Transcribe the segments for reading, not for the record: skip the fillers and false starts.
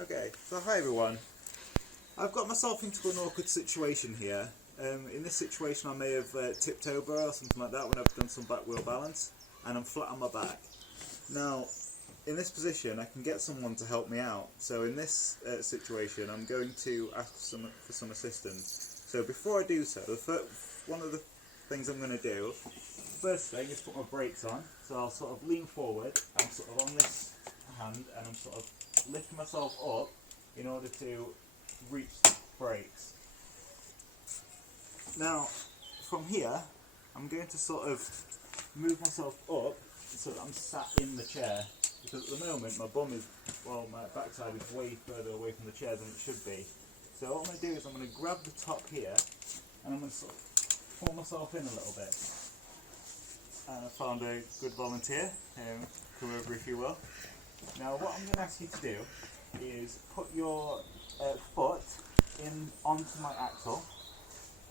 Okay, so hi everyone. I've got myself into an awkward situation here. In this situation I may have tipped over or something like that when I've done some back wheel balance and I'm flat on my back. Now, in this position I can get someone to help me out. So in this situation I'm going to ask for some assistance. So before I do so, one of the things I'm going to do, first thing is put my brakes on. So I'll sort of lean forward, I'm sort of on this hand and I'm sort of lifting myself up in order to reach the brakes. Now, from here, I'm going to sort of move myself up so that I'm sat in the chair, because at the moment my my backside is way further away from the chair than it should be. So what I'm going to do is I'm going to grab the top here and I'm going to sort of pull myself in a little bit. And I found a good volunteer, come over if you will. Now what I'm going to ask you to do is put your foot in onto my axle,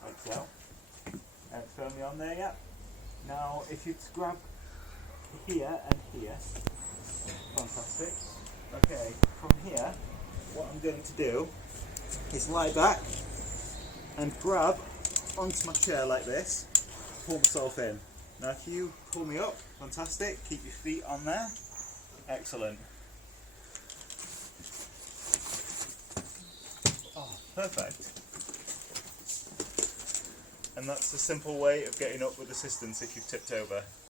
like so. It's firmly on there, yeah. Now if you grab here and here, fantastic. Okay, from here, what I'm going to do is lie back and grab onto my chair like this, pull myself in. Now if you pull me up, fantastic, keep your feet on there, excellent. Oh, perfect. And that's a simple way of getting up with assistance if you've tipped over.